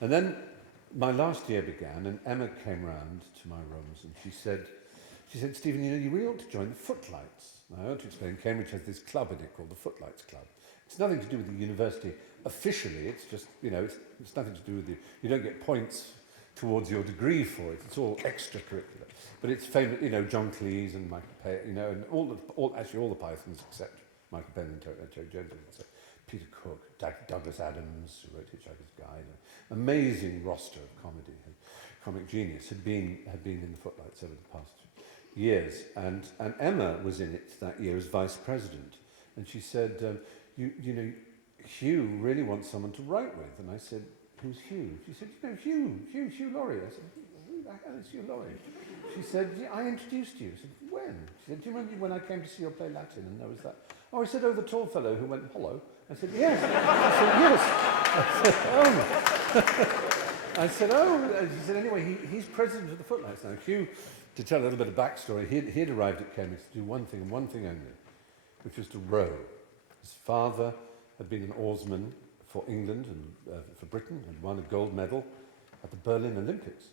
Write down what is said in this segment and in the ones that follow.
And then my last year began, and Emma came round to my rooms, and she said, Stephen, you know, you really ought to join the Footlights. Now, I ought to explain, Cambridge has this club in it called the Footlights Club. It's nothing to do with the university officially, it's just, you know, it's nothing to do with you don't get points towards your degree for it, it's all extracurricular. But it's famous, you know, John Cleese and Michael Payne, you know, and all the Pythons except Michael Payne and Terry Jones, so Peter Cook, Douglas Adams, who wrote Hitchhiker's Guide, an amazing roster of comedy, comic genius, had been in the Footlights over the past years, and Emma was in it that year as vice president, and she said, you know, Hugh really wants someone to write with, and I said, who's Hugh? She said, you know, Hugh Laurie. I said, who the hell is Hugh Laurie? She said, yeah, I introduced you. I said, when? She said, do you remember when I came to see you play Latin, and there was that? Oh, I said, oh, the tall fellow who went, hello. I said, yes. I said, yes. I said, oh. She said, anyway, he's president of the Footlights now. Hugh, to tell a little bit of backstory, he'd arrived at Cambridge to do one thing and one thing only, which was to row. His father had been an oarsman for England and for Britain, and won a gold medal at the Berlin Olympics,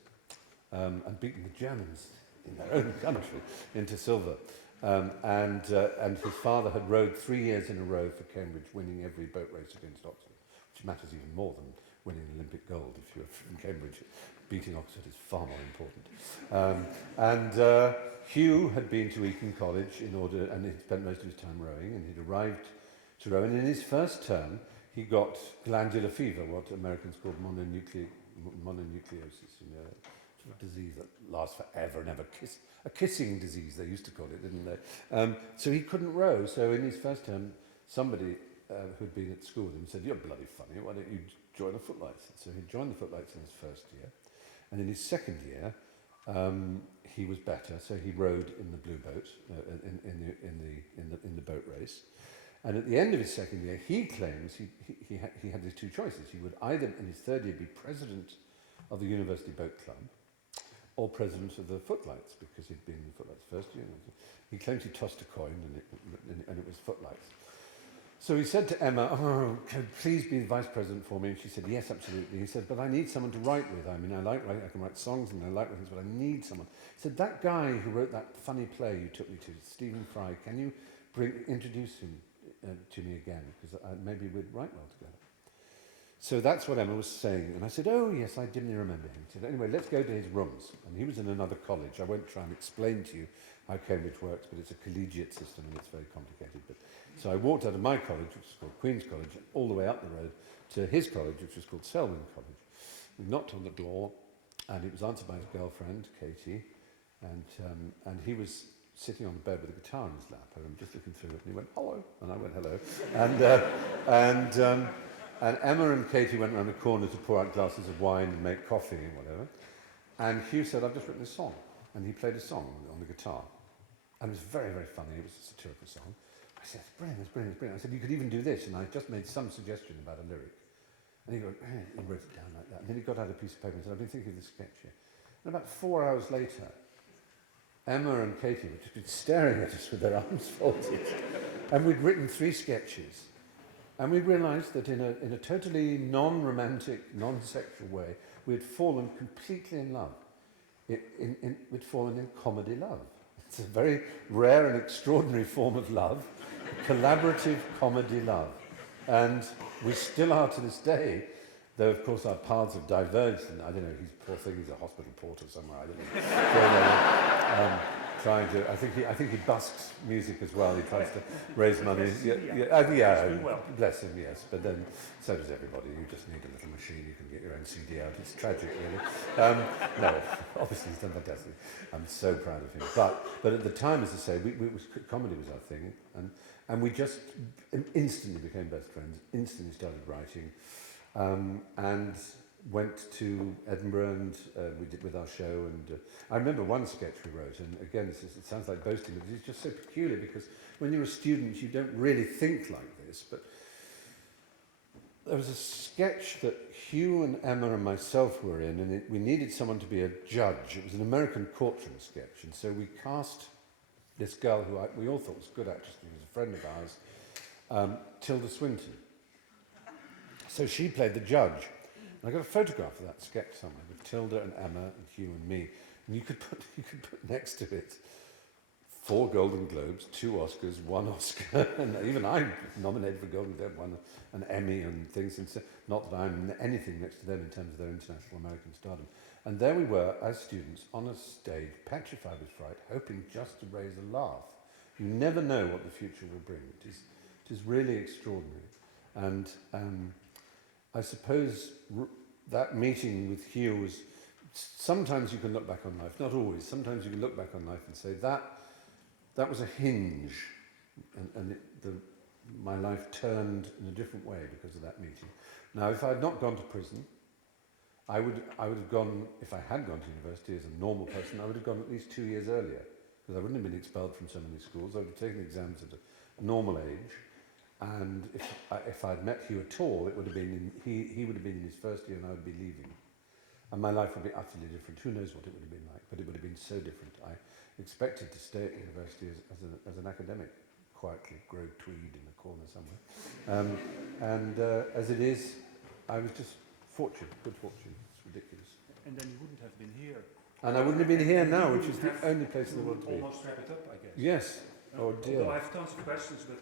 and beaten the Germans in their own country into silver. And his father had rowed 3 years in a row for Cambridge, winning every boat race against Oxford, which matters even more than winning Olympic gold. If you're from Cambridge, beating Oxford is far more important. Hugh had been to Eton College and he'd spent most of his time rowing, and he'd arrived to row, and in his first term he got glandular fever, what Americans call mononucleosis, you know, a disease that lasts forever and ever. A kissing disease, they used to call it, didn't they? So he couldn't row. So in his first term, somebody who'd been at school with him said, you're bloody funny, why don't you join the Footlights? So he joined the Footlights in his first year. And in his second year, he was better, so he rowed in the blue boat, in the boat race. And at the end of his second year, he claims he had these two choices. He would either, in his third year, be president of the University Boat Club or president of the Footlights, because he'd been in the Footlights first year. He claims he tossed a coin, and it was Footlights. So he said to Emma, oh, can you please be the vice president for me? And she said, yes, absolutely. He said, but I need someone to write with. I mean, I like writing, I can write songs and I like writing, but I need someone. He said, that guy who wrote that funny play you took me to, Stephen Fry, can you introduce him to me again? Because maybe we'd write well together. So that's what Emma was saying. And I said, oh, yes, I dimly remember him. He said, anyway, let's go to his rooms. And he was in another college. I won't try and explain to you how Cambridge works, but it's a collegiate system and it's very complicated. So I walked out of my college, which is called Queen's College, all the way up the road to his college, which was called Selwyn College. We knocked on the door, and it was answered by his girlfriend, Katie, and he was sitting on the bed with a guitar in his lap, and I'm just looking through it, and he went, hello, and I went, hello. And Emma and Katie went around the corner to pour out glasses of wine and make coffee and whatever. And Hugh said, I've just written a song. And he played a song on the guitar. And it was very, very funny. It was a satirical song. I said, it's brilliant, it's brilliant, it's brilliant. I said, you could even do this. And I just made some suggestion about a lyric. And he wrote it down like that. And then he got out a piece of paper and said, I've been thinking of this sketch here. And about 4 hours later, Emma and Katie were just staring at us with their arms folded. And we'd written 3 sketches. And we realised that in a totally non-romantic, non-sexual way, we had fallen completely in love. We'd fallen in comedy love. It's a very rare and extraordinary form of love, collaborative comedy love. And we still are to this day, though of course our paths have diverged, and I don't know, poor thing, he's a hospital porter somewhere, I don't know. I think he busks music as well. He tries to raise money. Bless him, yes. But then so does everybody. You just need a little machine. You can get your own CD out. It's tragic, really. No, obviously he's done fantastic. I'm so proud of him. But at the time, as I say, comedy was our thing, and we just instantly became best friends. Instantly started writing, and went to Edinburgh, and we did with our show, and I remember one sketch we wrote, and again, it sounds like boasting, but it's just so peculiar, because when you're a student, you don't really think like this, but there was a sketch that Hugh and Emma and myself were in, and we needed someone to be a judge. It was an American courtroom sketch, and so we cast this girl who we all thought was a good actress, who was a friend of ours, Tilda Swinton. So she played the judge. I got a photograph of that sketch somewhere with Tilda and Emma and Hugh and me. And you could put next to it 4 Golden Globes, 2 Oscars, 1 Oscar, and even I'm nominated for Golden Globe, won an Emmy and things. And so, not that I'm anything next to them in terms of their international American stardom. And there we were as students on a stage, petrified with fright, hoping just to raise a laugh. You never know what the future will bring. It is really extraordinary. And I suppose that meeting with Hugh was, sometimes you can look back on life, not always, sometimes you can look back on life and say that was a hinge, and my life turned in a different way because of that meeting. Now, if I had not gone to prison, I would have gone, if I had gone to university as a normal person, I would have gone at least 2 years earlier, because I wouldn't have been expelled from so many schools. I would have taken exams at a normal age, and if I'd met Hugh at all, it would have been he would have been in his first year and I would be leaving. And my life would be utterly different. Who knows what it would have been like, but it would have been so different. I expected to stay at university as an academic, quietly grow tweed in a corner somewhere. As it is, I was just good fortune. It's ridiculous. And then you wouldn't have been here. And I wouldn't have been here now, which is the only place in the world to be. Almost wrap it up, I guess. Yes. Oh dear. Although I have tons of questions, but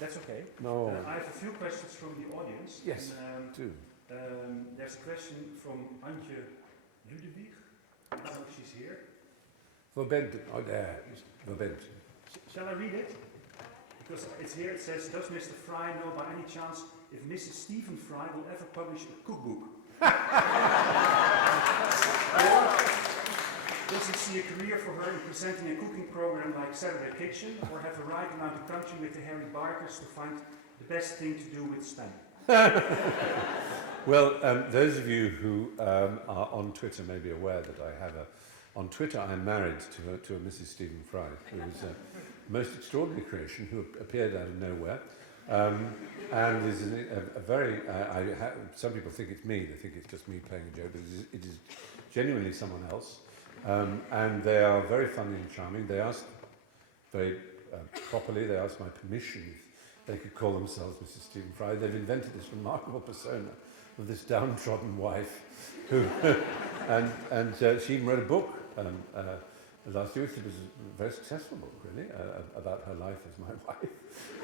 that's okay. No. I have a few questions from the audience. Yes, do. There's a question from Antje Ludewig. I don't know if she's here. Verbend. Oh, there. Verbend. Shall I read it? Because it's here, it says, does Mr. Fry know by any chance if Mrs. Stephen Fry will ever publish a cookbook? Does he see a career for her in presenting a cooking program like Saturday Kitchen, or have a ride around the country with the Harry Barkers to find the best thing to do with Stan? Well, those of you who are on Twitter may be aware that I have on Twitter I'm married to a Mrs. Stephen Fry, who is a most extraordinary creation who appeared out of nowhere. And is a very, some people think it's me, they think it's just me playing a joke, but it is genuinely someone else. And they are very funny and charming. They asked very properly, they asked my permission if they could call themselves Mrs. Stephen Fry. They've invented this remarkable persona of this downtrodden wife who, and she even wrote a book last year, which was a very successful book, really, about her life as my wife,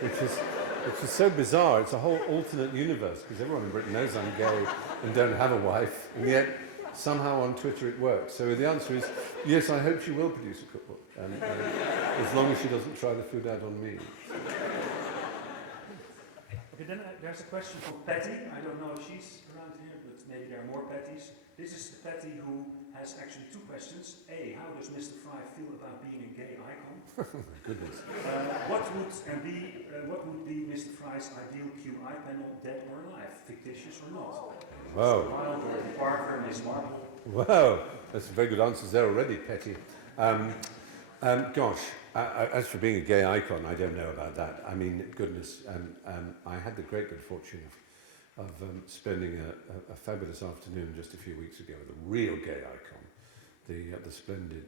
which is so bizarre. It's a whole alternate universe, because everyone in Britain knows I'm gay and don't have a wife, and yet somehow on Twitter it works. So the answer is, yes, I hope she will produce a cookbook, as long as she doesn't try the food out on me. Okay, then there's a question from Patty. I don't know if she's around here, but maybe there are more Patties. This is Patty who has actually 2 questions. A, how does Mr. Fry feel about being a gay icon? My goodness. What would be Mr. Fry's ideal QI panel, dead or alive, fictitious or not? Wow. Mr. Wilde, Dorothy Parker, Miss Marple. Wow, that's very good answers there already, Petty. Gosh, as for being a gay icon, I don't know about that. I mean, goodness, I had the great good fortune of spending a fabulous afternoon just a few weeks ago with a real gay icon, the splendid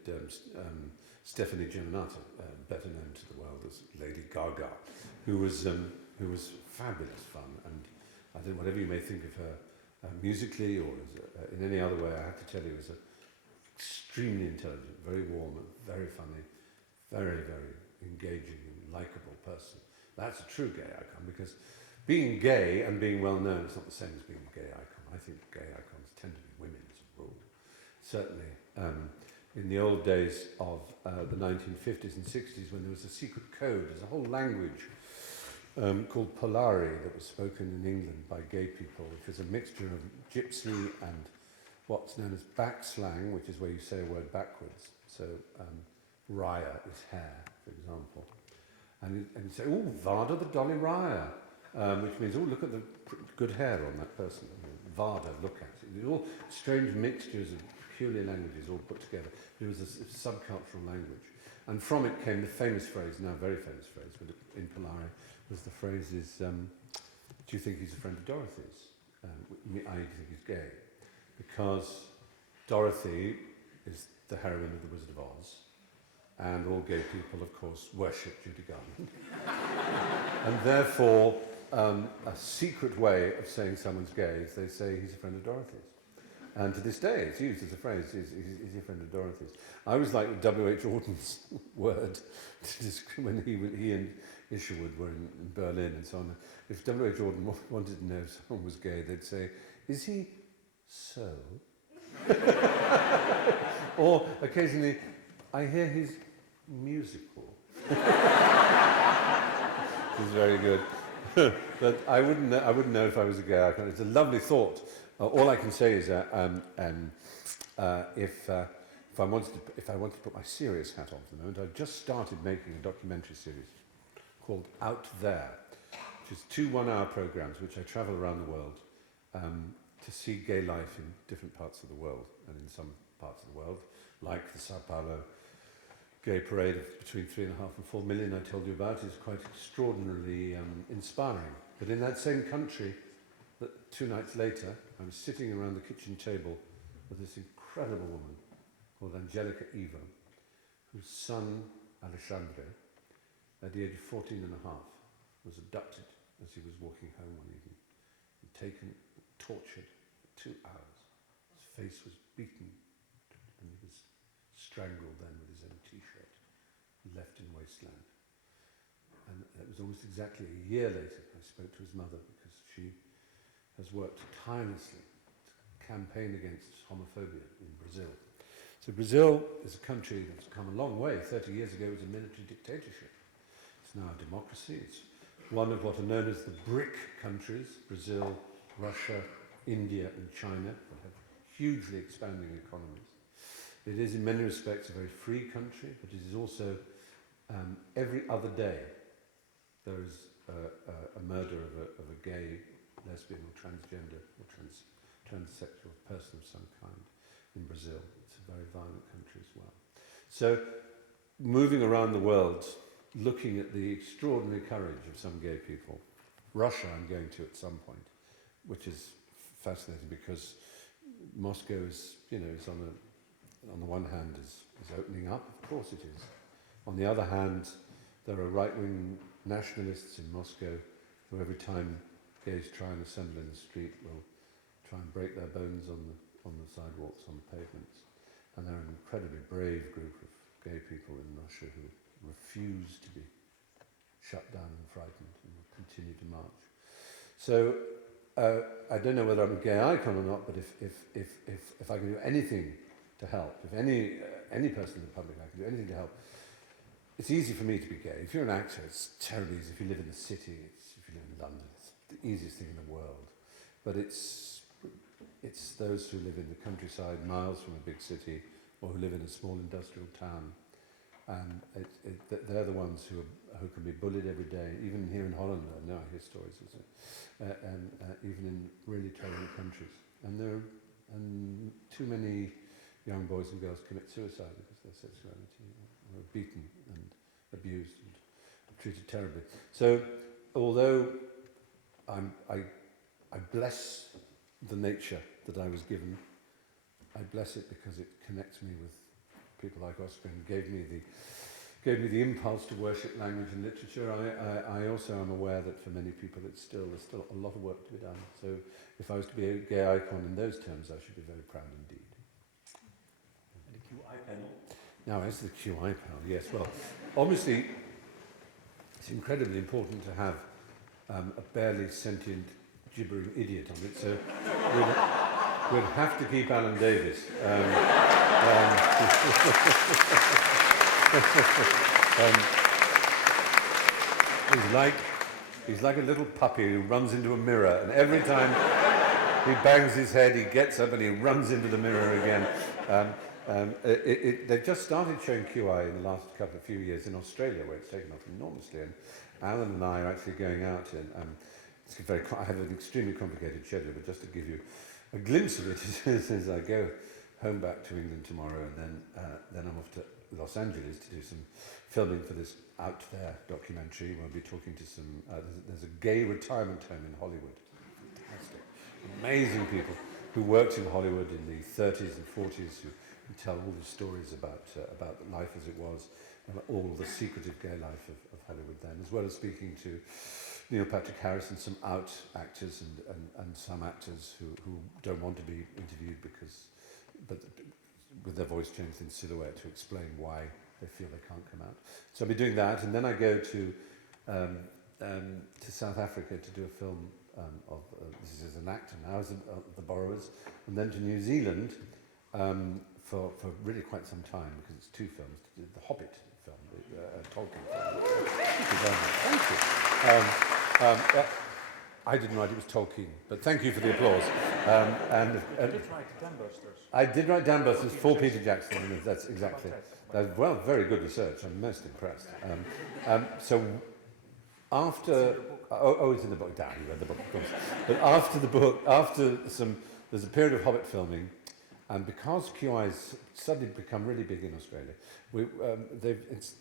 Stephanie Germanato, better known to the world as Lady Gaga, who was fabulous fun. And I think whatever you may think of her musically or as in any other way, I have to tell you, is extremely intelligent, very warm, very funny, very, very engaging and likeable person. That's a true gay icon, because being gay and being well known is not the same as being a gay icon. I think gay icons tend to be women as a rule. Certainly, in the old days of the 1950s and 60s, when there was a secret code, there's a whole language called Polari that was spoken in England by gay people, which was a mixture of gypsy and what's known as back slang, which is where you say a word backwards. So, raya is hair, for example. And you say, oh, Varda the Dolly Raya, which means, oh, look at the good hair on that person. Varda, look at it. They're all strange mixtures of peculiar languages all put together. It was a subcultural language. And from it came the famous phrase, now very famous phrase, but in Polari, was the phrase is, do you think he's a friend of Dorothy's? I do think he's gay. Because Dorothy is the heroine of The Wizard of Oz, and all gay people, of course, worship Judy Garland. And therefore, a secret way of saying someone's gay is they say he's a friend of Dorothy's. And to this day, it's used as a phrase, is he a friend of Dorothy's? I always like W.H. Auden's word when he and Isherwood were in Berlin and so on. If W.H. Auden wanted to know if someone was gay, they'd say, is he so? Or occasionally, I hear he's musical. Which is very good. But I wouldn't know if I was a gay icon. It's a lovely thought. All I can say is if I wanted to put my serious hat on for the moment, I've just started making a documentary series called Out There, which is 2 one-hour programs which I travel around the world to see gay life in different parts of the world, and in some parts of the world, like the Sao Paulo gay parade of between 3.5 and 4 million I told you about, is quite extraordinarily inspiring. But in that same country, 2 nights later, I was sitting around the kitchen table with this incredible woman called Angelica Evo, whose son, Alexandre, at the age of 14 and a half, was abducted as he was walking home one evening, and taken, tortured for 2 hours. His face was beaten, and he was strangled then with his own t-shirt, left in wasteland. And it was almost exactly a year later I spoke to his mother, because she has worked tirelessly to campaign against homophobia in Brazil. So Brazil is a country that's come a long way. 30 years ago it was a military dictatorship. It's now a democracy. It's one of what are known as the BRIC countries, Brazil, Russia, India and China, that have hugely expanding economies. It is in many respects a very free country, but it is also every other day there is a murder of a gay, lesbian or transgender or transsexual person of some kind in Brazil. It's a very violent country as well. So moving around the world, looking at the extraordinary courage of some gay people. Russia I'm going to at some point, which is fascinating because Moscow is, is on the one hand is opening up, of course it is. On the other hand, there are right-wing nationalists in Moscow who every time gays try and assemble in the street will try and break their bones on the sidewalks, on the pavements. And they're an incredibly brave group of gay people in Russia who refuse to be shut down and frightened and will continue to march. So I don't know whether I'm a gay icon or not, but if I can do anything to help, if any person in the public I can do anything to help, it's easy for me to be gay. If you're an actor, it's terribly easy. If you live in the city, if you live in London, it's the easiest thing in the world. But it's those who live in the countryside, miles from a big city, or who live in a small industrial town, and they're the ones who can be bullied every day. Even here in Holland, I know I hear stories, and even in really tolerant countries. And too many young boys and girls commit suicide because of their sexuality, or are beaten and abused and treated terribly. So, although I bless the nature that I was given, I bless it because it connects me with people like Oscar and gave me the impulse to worship language and literature. I also am aware that for many people there's still a lot of work to be done. So if I was to be a gay icon in those terms, I should be very proud indeed. And the QI panel? Now, as the QI panel, yes. Well, obviously, it's incredibly important to have a barely sentient gibbering idiot on it. So we'd have to keep Alan Davis. He's like a little puppy who runs into a mirror, and every time he bangs his head, he gets up and he runs into the mirror again. They've just started showing QI in the last few years in Australia, where it's taken off enormously, and Alan and I are actually going out, and I have an extremely complicated schedule, but just to give you a glimpse of it, as I go home back to England tomorrow, and then I'm off to Los Angeles to do some filming for this Out There documentary. We'll be talking to some, there's a gay retirement home in Hollywood. Fantastic. Amazing people who worked in Hollywood in the 30s and 40s who tell all these stories about life as it was. all the secretive gay life of Hollywood then, as well as speaking to Neil Patrick Harris and some out actors and some actors who don't want to be interviewed but with their voice changed in silhouette to explain why they feel they can't come out. So I'll be doing that, and then I go to South Africa to do a film this is as an actor now, as The Borrowers, and then to New Zealand for really quite some time, because it's 2 films, the Hobbit film, Tolkien film. Thank you. I didn't write it, was Tolkien, but thank you for the applause. You did write Dam Busters. I did write Dam Busters for Peter Jackson, and that's exactly. Well, very good research. I'm most impressed. So after, it's in the book. Down, you read the book, of course. But after the book, there's a period of Hobbit filming, and because QI's suddenly become really big in Australia, it's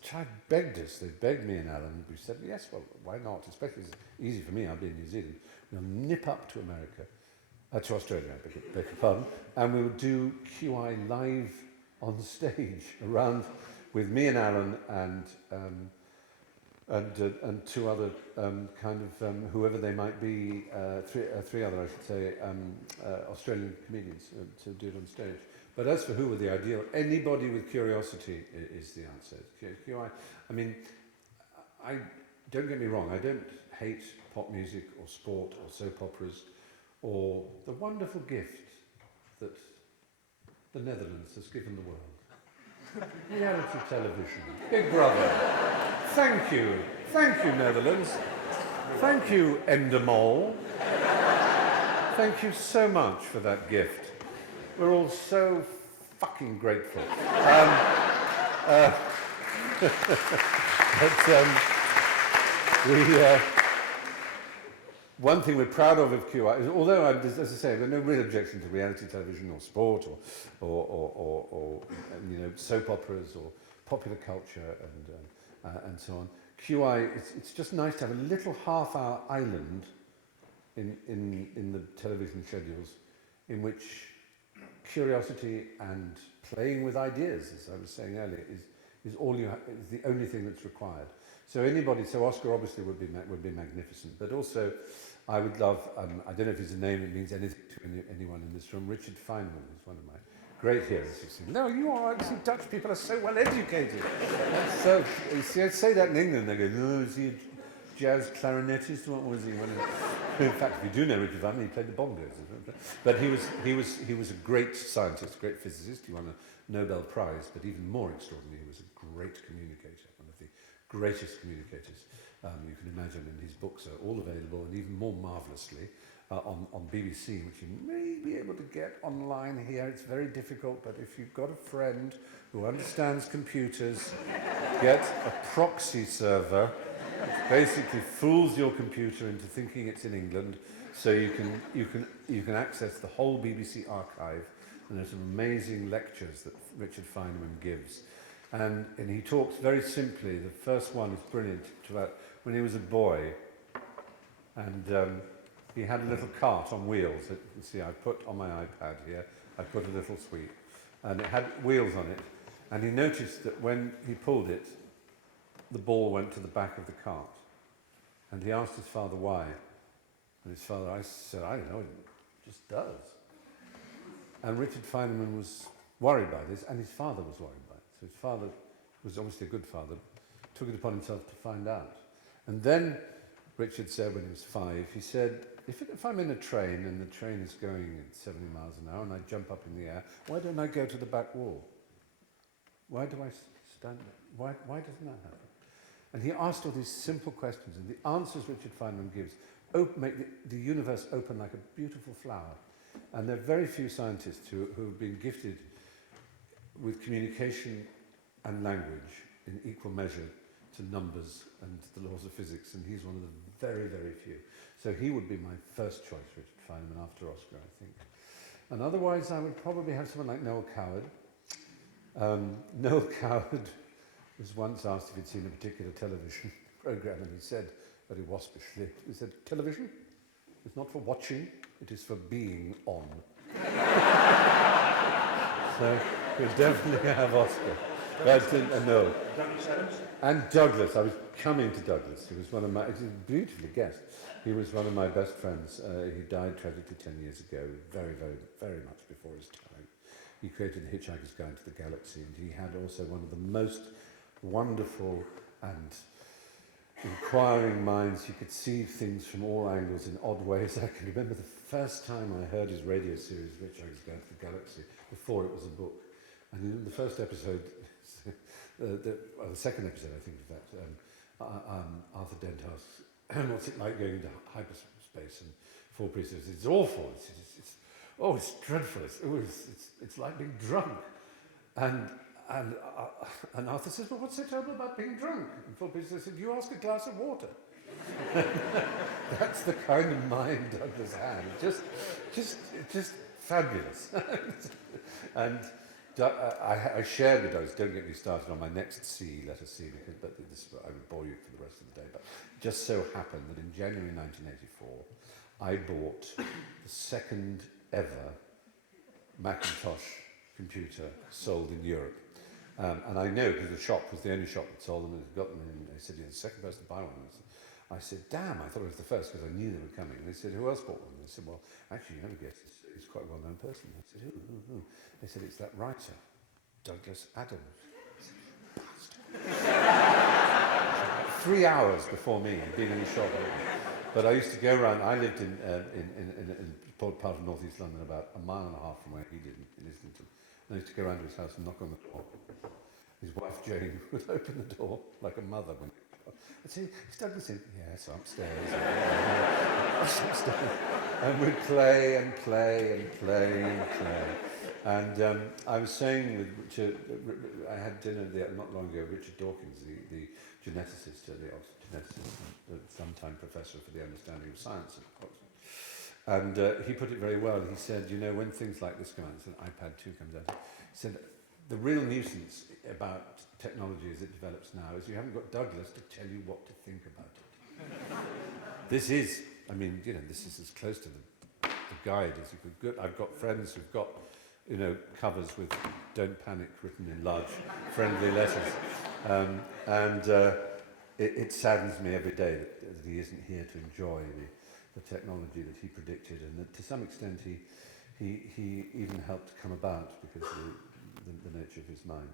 begged us. They've begged me and Alan. We said yes. Well, why not? Especially it's easy for me. I'll be in New Zealand. We'll nip up to America, to Australia. I beg your pardon. And we will do QI live on stage around with me and Alan and 2 other whoever they might be, 3 other I should say, Australian comedians to do it on stage. But as for who were the ideal, anybody with curiosity is the answer. QI, I mean, don't get me wrong, I don't hate pop music or sport or soap operas or the wonderful gift that the Netherlands has given the world. Reality television, Big Brother. Thank you, Netherlands. Thank you, Endemol. Thank you so much for that gift. We're all so fucking grateful. One thing we're proud of QI is, although, as I say, there's no real objection to reality television or sport or soap operas or popular culture and so on. QI, it's just nice to have a little half-hour island in the television schedules in which curiosity and playing with ideas, as I was saying earlier, is the only thing that's required. So Oscar obviously would be magnificent, but also I would love, I don't know if he's a name that means anything to anyone in this room, Richard Feynman is one of my great heroes. No, you are, see, Dutch people are so well educated. So, you see, I say that in England, they go, no, is he a jazz clarinetist? What was he? In fact, if you do know Richard Feynman, he played the bongos. But he was a great scientist, great physicist. He won a Nobel Prize, but even more extraordinary, he was a great communicator, one of the greatest communicators you can imagine, and his books are all available, and even more marvellously on BBC, which you may be able to get online here. It's very difficult, but if you've got a friend who understands computers, get a proxy server, which basically fools your computer into thinking it's in England, so you can access the whole BBC archive, and there's some amazing lectures that Richard Feynman gives. And he talks very simply. The first one is brilliant, about when he was a boy, and he had a little cart on wheels. You can see I put on my iPad here, I put a little sweep, and it had wheels on it. And he noticed that when he pulled it, the ball went to the back of the cart. And he asked his father why. And his father said, I don't know, it just does. And Richard Feynman was worried by this, and his father was worried by it. So his father was obviously a good father, took it upon himself to find out. And then Richard said, when he was 5, he said, if I'm in a train and the train is going at 70 miles an hour and I jump up in the air, why don't I go to the back wall? Why do I stand there? Why doesn't that happen? And he asked all these simple questions, and the answers Richard Feynman gives make the universe open like a beautiful flower. And there are very few scientists who have been gifted with communication and language in equal measure to numbers and the laws of physics, and he's one of the very, very few. So he would be my first choice, Richard Feynman, after Oscar, I think. And otherwise, I would probably have someone like Noel Coward. Noel Coward was once asked if he'd seen a particular television program, and he said, very waspishly, he said, television is not for watching, it is for being on. So we'll definitely have Oscar. No. Douglas Adams? And Douglas, I was coming to Douglas. He was one of my, he was beautifully guessed. He was one of my best friends. He died tragically 10 years ago, very, very, very much before his time. He created The Hitchhiker's Guide to the Galaxy, and he had also one of the most wonderful and inquiring minds. He could see things from all angles in odd ways. I can remember the first time I heard his radio series, Hitchhiker's Guide to the Galaxy, before it was a book. And in the first episode, the second episode, I think, in fact, Arthur Dent asks, what's it like going into hyperspace? And Four Priests says, it's awful. It's dreadful. It's like being drunk. And Arthur says, well, what's so terrible about being drunk? And Four Priests says, you ask a glass of water. That's the kind of mind Douglas had. Just fabulous. And I shared with Douglas, don't get me started on my next C, letter C, but this, I would bore you for the rest of the day. But it just so happened that in January 1984, I bought the second ever Macintosh computer sold in Europe. And I know because the shop was the only shop that sold them and had got them in. They said, you're the second person to buy one. I said, damn, I thought it was the first because I knew they were coming. And they said, who else bought one? And I said, well, actually, you never guessed. He's quite a well-known person. I said, who? They said, it's that writer, Douglas Adams. I said, 3 hours before me, being in the shop. But I used to go around. I lived in part of northeast London, about a mile and a half from where he did in Islington. And I used to go around to his house and knock on the door. His wife Jane would open the door like a mother when I'd say, is Douglas in? Yes, upstairs. Upstairs. And we'd play and play and play and play. And I was saying with Richard, I had dinner there not long ago, Richard Dawkins, the geneticist, the Oxford geneticist, and sometime professor for the understanding of science at Oxford. And he put it very well. He said, you know, when things like this come out, an iPad 2 comes out, he said, the real nuisance about technology as it develops now is you haven't got Douglas to tell you what to think about it. This is, I mean, you know, this is as close to the guide as you could get. I've got friends who've got, you know, covers with "Don't Panic" written in large, friendly letters. It saddens me every day that he isn't here to enjoy the technology that he predicted, and that to some extent he even helped come about because of the nature of his mind.